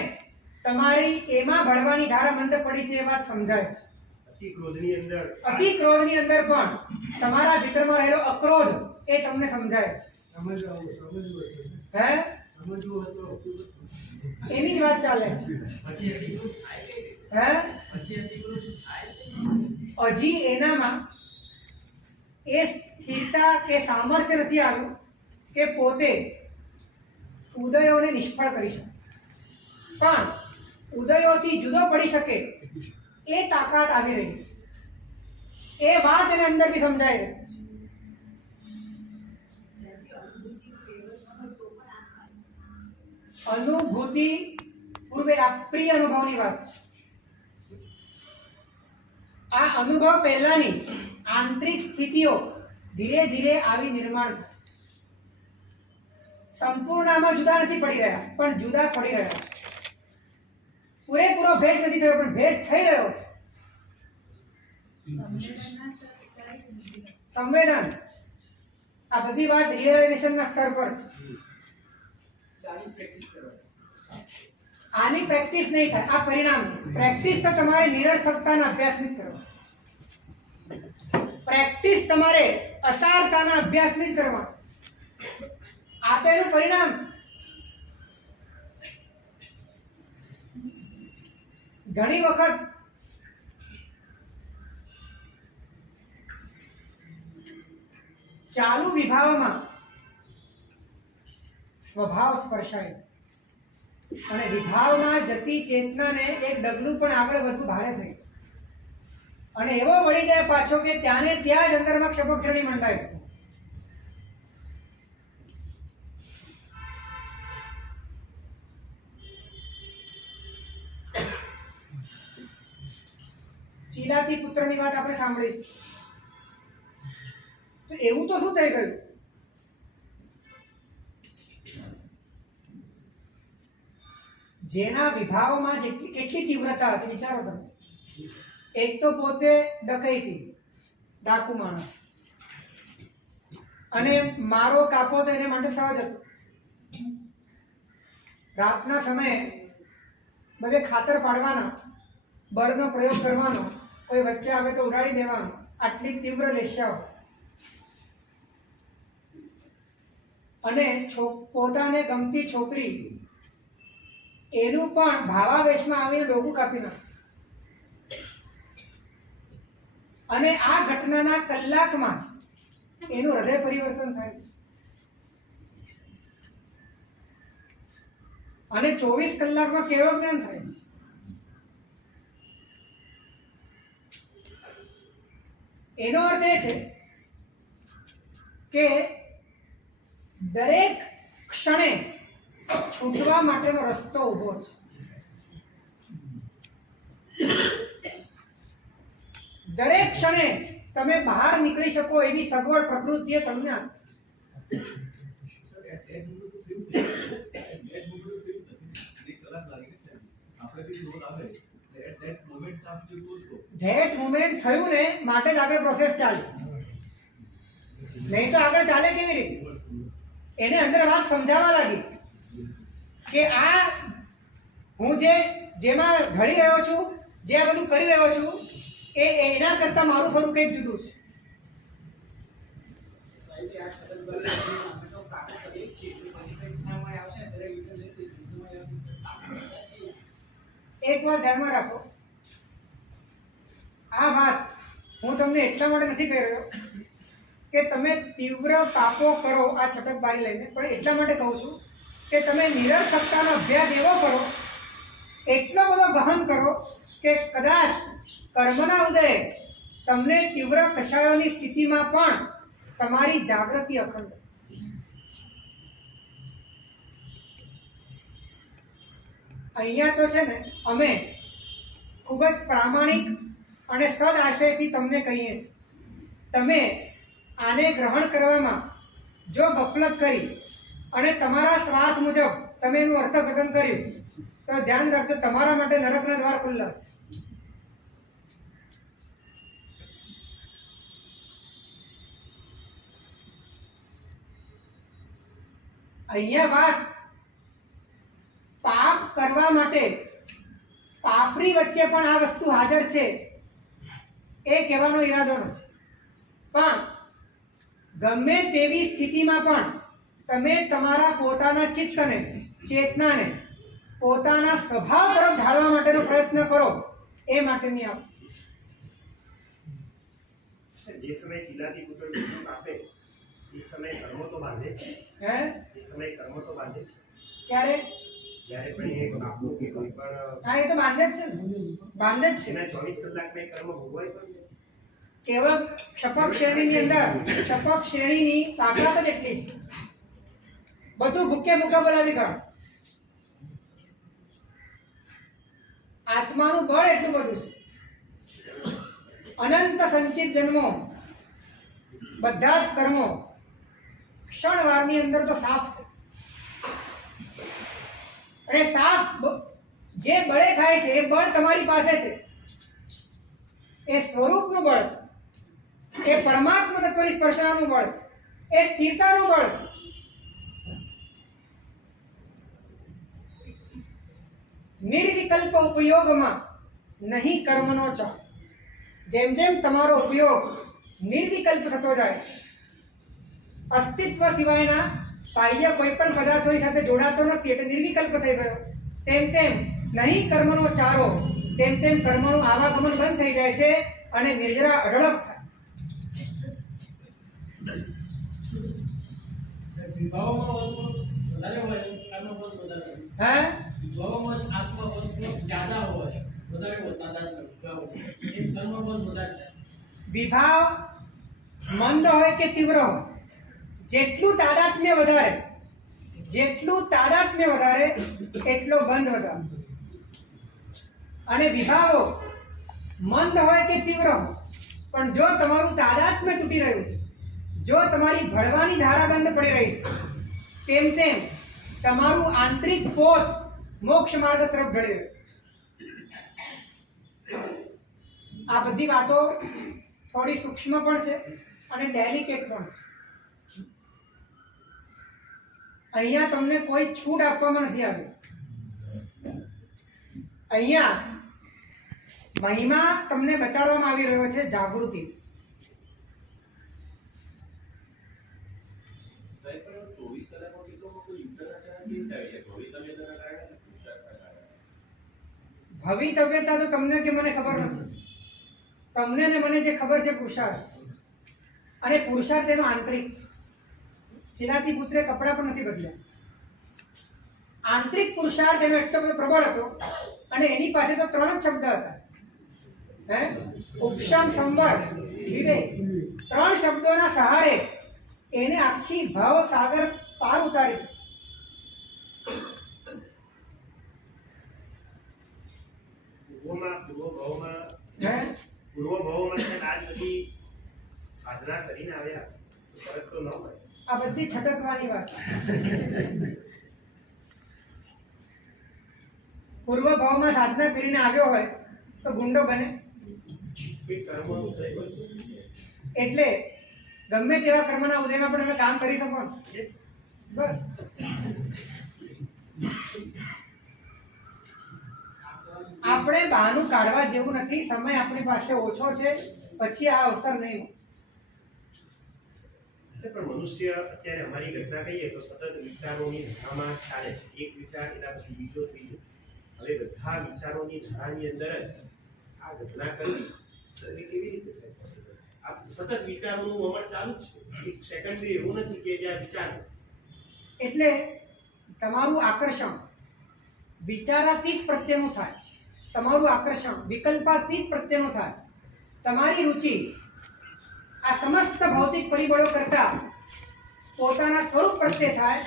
તમારી એમાં ભળવાની ધારા મંદ પડી છે એ વાત સમજાય છે. અતિ ક્રોધની અંદર અતિ ક્રોધની અંદર પણ તમારા ભીતરમાં રહેલો અક્રોધ એ તમને સમજાય છે. હે? એની જ વાત ચાલે છે. હે? હજી એનામાં એ સ્થિરતા કે સામર્થ્ય નથી આવ્યું કે પોતે ઉદયોને નિષ્ફળ કરી શકે, પણ ઉદયોથી જુદો પડી શકે એ તાકાત આવી રહી છે. એ વાત એને અંદરથી સમજાય રહી છે. અનુભૂતિ પૂર્વે અપ્રિય અનુભવની વાત છે. આ અનુભવ પહેલાની આંતરિક સ્થિતિઓ ધીરે ધીરે આવી નિર્માણ થાય. સંપૂર્ણ આમાં જુદા નથી પડી રહ્યા, પણ જુદા પડી રહ્યા. પૂરેપૂરો ભેદ નથી થયો, પણ ભેદ થઈ રહ્યો છે. સંવેદન, આ બધી વાત રિયલાઇઝેશનના સ્તર પર છે. આની પ્રેક્ટિસ નહીં થાય, આ પરિણામ છે. પ્રેક્ટિસ તો તમારે નિરર્થકતાના અભ્યાસની જ કરવાની. પ્રેક્ટિસ તમારે અસારતાના અભ્યાસની જ કરવાની. આ તો એનું પરિણામ છે. ઘણી વખત ચાલુ વિભાવમાં સ્વભાવ સ્પર્શાય અને વિભાવમાં જતી ચેતનાને એક ડગલું પણ આગળ વધવું ભારે થઈ અને એવો વળી જાય પાછો કે ત્યાંને ત્યાં જ અંદરમાં ક્ષપક્ષણી મંડાય. ચીલાતી પુત્રની વાત આપણે સાંભળી છે. તો એવું તો શું થઈ ગયું? જેના વિભાવમાં કેટલી તીવ્રતા હતી વિચારો તમે. એક તો પોતે ડકૈતી, ડાકુ માણસ, અને મારો કાપો તો એને માટે સહજ હતો. રાતના સમયે બધે ખાતર પાડવાના, બળનો પ્રયોગ કરવાનો, કોઈ વચ્ચે આવે તો ઉડાડી દેવાનો, આટલી તીવ્ર લેશ્યાઓ. અને પોતાને ગમતી છોકરી એનું પણ ભાવાવેશમાં આવીને ડોકું કાપી નાખે. અને આ ઘટનાના કલાકમાં જ એનું હૃદય પરિવર્તન થાય છે. અને 24 કલાકમાં કેવો જ્ઞાન થાય છે. એનો અર્થ એ છે કે દરેક ક્ષણે છૂટવા માટેનો રસ્તો ઊભો છે. દરેક ક્ષણે તમે બહાર નીકળી શકો એવી સગવડ પ્રકૃતિએ તમને આપી. ધેટ મુમેન્ટ થયું ને માટે જ આગળ પ્રોસેસ ચાલે, નહીં તો આગળ ચાલે કેવી રીતે? એને અંદર વાત સમજાવવા લાગી કે આ હું જેમાં ઘડી રહ્યો છું, જે આ બધું કરી રહ્યો છું, એના કરતા મારું સ્વરૂપ કંઈક જુદું છે. એક વાત ધ્યાનમાં રાખો, આ વાત હું તમને એટલા માટે નથી કહી રહ્યો કે તમે તીવ્ર પાપો કરો આ છટકબારી લઈને, પણ એટલા માટે કહું છું કે તમે નિરર્થકતાનો અભ્યાસ એવો કરો, એટલો બધો ગહન કરો કે કદાચ કર્મના ઉદયે તમને તીવ્ર કષાયોની સ્થિતિમાં પણ તમારી જાગૃતિ અખંડ. અહીંયા તો છે ને અમે ખૂબ જ પ્રામાણિક અને સદ આશયથી તમને કહીએ છીએ, તમે આને ગ્રહણ કરવામાં જો ગફલત કરી અને તમારા સ્વાર્થ મુજબ તમે એનું અર્થઘટન કર્યું તો ધ્યાન રાખજો, તમારા માટે નરકના દ્વાર ખુલ્લા છે. અહીંયા વાત પાપ કરવા માટે પાપની વચ્ચે પણ આ વસ્તુ હાજર છે એ કહેવાનો ઈરાદો નથી, પણ ગમે તેવી સ્થિતિમાં પણ તમે તમારા પોતાના ચિત્તને, ચેતનાને પોતાના સ્વભાવ તરફ ઢાળવા માટેનો પ્રયત્ન કરો, એ માટેની આ જે સમયે ચીલાતી પુત્ર વિષ્ણુ કાપે એ સમયે કર્મો તો બાંધે જ છે. હે એ સમયે કર્મો તો બાંધે જ છે. ત્યારે જ્યારે પણ એ કાપવું કે કોઈ પણ હા, એ તો બાંધે જ છે ને, બાંધે જ છે. એના 24 કલાકમાં એ કર્મ ભોગવાય પણ જાય છે. કેવળ શપક શ્રેણીની અંદર શપક શ્રેણીની તાકાત જ એટલી છે. બધું ભૂકે ભૂકા બોલાવી કાઢ. આત્માનું બળ એટલું બધું છે. અનંત સંચિત જન્મો, બધા જ કર્મો ક્ષણવારની અંદર તો સાફ છે. અને સાફ જે બળે થાય છે એ બળ તમારી પાસે છે. એ સ્વરૂપનું બળ છે, એ પરમાત્મા તત્વની સ્પર્શનાનું બળ છે, એ સ્થિરતાનું બળ છે. નિર્વિકલ્પ ઉપયોગમાં નહીં કર્મનો ચાહ. જેમ જેમ તમારો ઉપયોગ નિર્વિકલ્પ થતો જાય, અસ્તિત્વ સિવાયના બાહ્ય કોઈ પણ પદાર્થોની સાથે જોડાતો નથી એટલે નિર્વિકલ્પ થઈ ગયો, તેમ તેમ નહીં કર્મનો ચારો, તેમ તેમ કર્મનું આવાગમન બંધ થઈ જાય છે અને નિર્જરા અઢળક થાય. વિભાવમાં વધારે હોય, કર્મપદ વધારે હોય. હે વિભાવમાં આત્મપદ જ્યાદા હોય, વધારે હોય તાદાત્મ્ય વિભાવ. એ કર્મપદ વધારે થાય. વિભાવ મંદ હોય કે તીવ્ર હોય, જેટલું તાદાત્મ્ય વધારે એટલો બંધ વધારે. અને વિભાવો મંદ હોય કે તીવ્ર હોય, પણ જો તમારું તાદાત્મ્ય તૂટી રહ્યું છે, જો તમારી ભળવાની ધારા બંધ પડી રહી છે, તેમ તેમ તમારું આંતરિક પોત મોક્ષ માર્ગ તરફ ઢળી રહ્યું. આ બધી વાતો થોડી સૂક્ષ્મ પણ છે અને ડેલિકેટ પણ છે. અહીંયા તમને કોઈ છૂટ આપવામાં નથી આવી. અહીંયા મહિમા તમને બતાડવામાં આવી રહ્યો છે જાગૃતિ. ભવિતવ્યતા તો તમને કે મને ખબર નથી. તમને ને મને જે ખબર છે પુરુષાર્થ છે. અને પુરુષાર્થ એનો આંતરિક છે. જેનાથી પુત્રે કપડાં પણ નથી બદલ્યા. આંતરિક પુરુષાર્થ એનો એટલો બધો પ્રબળ હતો અને એની પાસે તો 3 જ શબ્દ હતા. હે ઉપશમ સંવર વિવેક. 3 શબ્દોના સહારે એને આખી ભાવ સાગર પાર ઉતારી. પૂર્વ ભાવમાં છે આજ બધી સાધના કરીને આવ્યા તો ફરક તો ન હોય. આ બધી છટકવાની વાત. પૂર્વ ભાવમાં સાધના કરીને આવ્યો હોય તો ગુંડો બને. કર્મનું થઈ ગયું એટલે ગમે તેવા કર્મના ઉદયમાં પણ તમે કામ કરી શકો ને. બસ આપણે બહાનું કાઢવા જેવું નથી. સમય આપણી પાસે ઓછો છે, પછી આ અવસર નહીં મળે. પણ મનુષ્ય અત્યારે અમારી ઘટના કહીએ તો સતત વિચારોની ધારામાં ચાલે છે. એક વિચાર એના પછી બીજો ત્રીજો. હવે બધા વિચારોની ધારાની અંદર જ આ ઘટના કરવી તો એ કેવી રીતે સાહેબ પોસિબલ? આ સતત વિચારોનું અમલ ચાલુ જ છે. એક સેકન્ડ બી એવું નથી કે જ્યાં વિચાર એટલે તમારું આકર્ષણ વિચારાતીત પ્રત્યેનું થાય, તમારું આકર્ષણ વિકલ્પાતીત પ્રત્યેનું થાય, તમારી રુચિ આ સમસ્ત ભૌતિક પરિબળો કરતા પોતાના સ્વરૂપ પ્રત્યે થાય.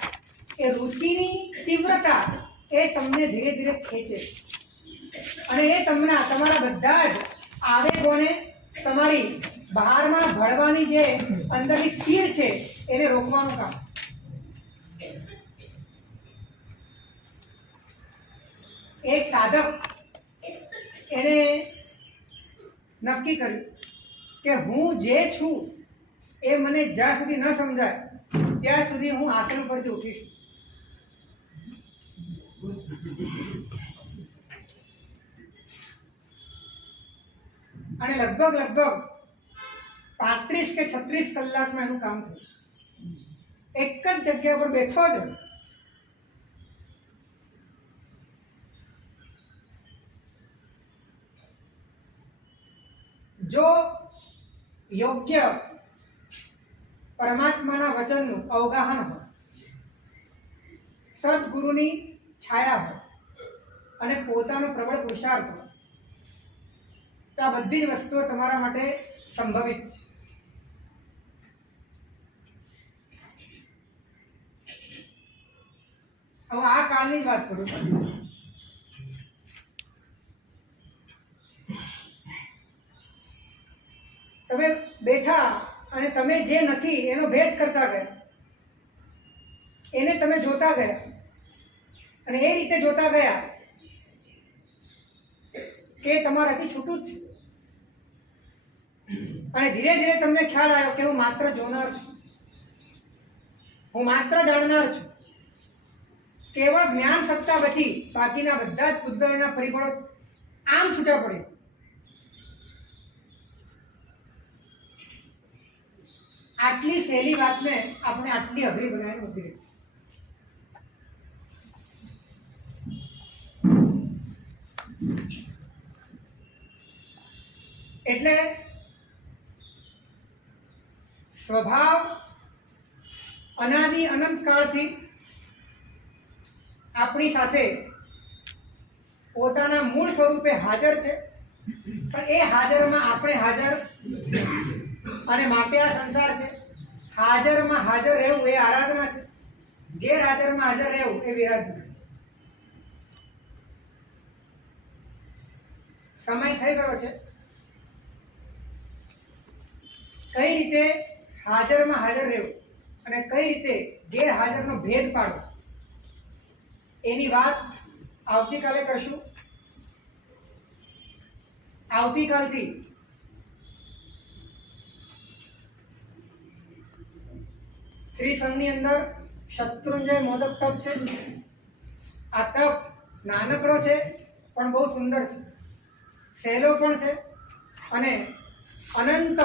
એ રુચિની તીવ્રતા એ તમને ધીરે ધીરે ખેંચે અને એ તમારા બધા જ આવેગોને તમારી બહારમાં ભળવાની જે અંદરની તીર છે એને રોકવાનું કામ. એક સાધક એને નક્કી કર્યું કે હું જે છું એ મને જ્યાં સુધી ન સમજાય ત્યાં સુધી હું આસન પરથી ઉઠીશ. અને લગભગ 35 કે 36 કલાકમાં એનું કામ થયું. એક જ જગ્યા પર બેઠો જ. જો યોગ્ય પરમાત્માના વચનનું અવગાહન હોય, સદગુરુની છાયા હોય અને પોતાનો પ્રબળ પુરુષાર્થ હોય, તો આ બધી જ વસ્તુઓ તમારા માટે સંભવિત છે. હવે આ કાળની જ વાત કરું છું. તમે બેઠા અને તમે જે નથી એનો ભેદ કરતા ગયા, એને તમે જોતા ગયા અને એ રીતે જોતા ગયા કે તમારાથી છૂટું જ છે. અને ધીરે ધીરે તમને ખ્યાલ આવ્યો કે હું માત્ર જોનાર છું, હું માત્ર જાણનાર છું. કેવળ જ્ઞાન સત્તા બચી, બાકીના બધા જ પૂતગલના પરિબળો આમ છૂટા પડ્યા. આટલી સહેલી વાતને આપણે આટલી અઘરી બનાવીને મૂકી દીધી. એટલે સ્વભાવ અનાદિ અનંત કાળથી આપણી સાથે પોતાના મૂળ સ્વરૂપે હાજર છે, પણ એ હાજરમાં આપણે હાજર અને માટે આ સંસાર છે. હાજરમાં હાજર રહેવું એ આરાધના છે, ગેરહાજરમાં હાજર રહેવું એ વિરાધના છે. સમય થઈ ગયો છે. કઈ રીતે હાજરમાં હાજર રહેવું અને કઈ રીતે ગેરહાજરનો ભેદ પાડવો એની વાત આવતીકાલે કરશું. આવતીકાલથી શ્રી સંઘની અંદર શત્રુંજય મોદક તપ છે. આ તપ નાનકડો છે પણ બહુ સુંદર છે, સહેલો પણ છે અને અનંત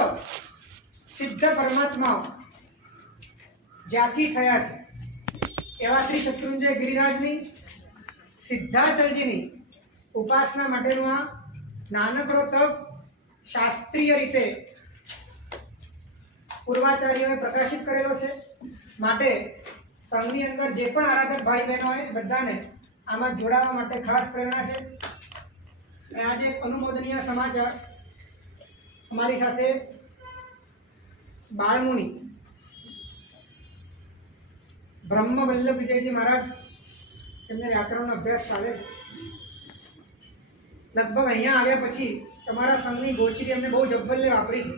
સિદ્ધ પરમાત્માઓ જ્યાંથી થયા છે એવા શ્રી શત્રુંજય ગિરિરાજની, સિદ્ધાચલજીની ઉપાસના માટેનું આ નાનકડો તપ શાસ્ત્રીય રીતે પૂર્વાચાર્યોએ પ્રકાશિત કરેલો છે. માટે સંઘની અંદર જે પણ આરાધક ભાઈ બહેનો હોય બધાને આમાં જોડાવા માટે ખાસ પ્રેરણા છે. અને આજે અનુમોદનીય સમાચાર, અમારી સાથે બાળમુનિ બ્રહ્મ વલ્લભ વિજયજી મહારાજ, તેમને વ્યાકરણનો અભ્યાસ ચાલે છે. લગભગ અહીંયા આવ્યા પછી તમારા સંઘની ગોચરી એમને બહુ જબ્બલ્લે વાપરી છે.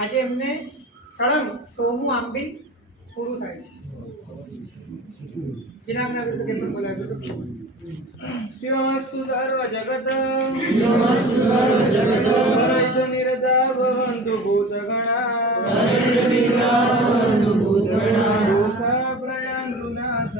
આજે એમને સળંગ 100મું આંબીન પૂરું થાય છે. વિનાજ્ઞા વિરુદ્ધ કેમ પણ બોલાવ્યું હતું. શિવમસ્તુ સર્વ જગત હરૈષ નિરજા ભવન્તુ ભૂતગણા દોષા પ્રયાન્તુ નાથ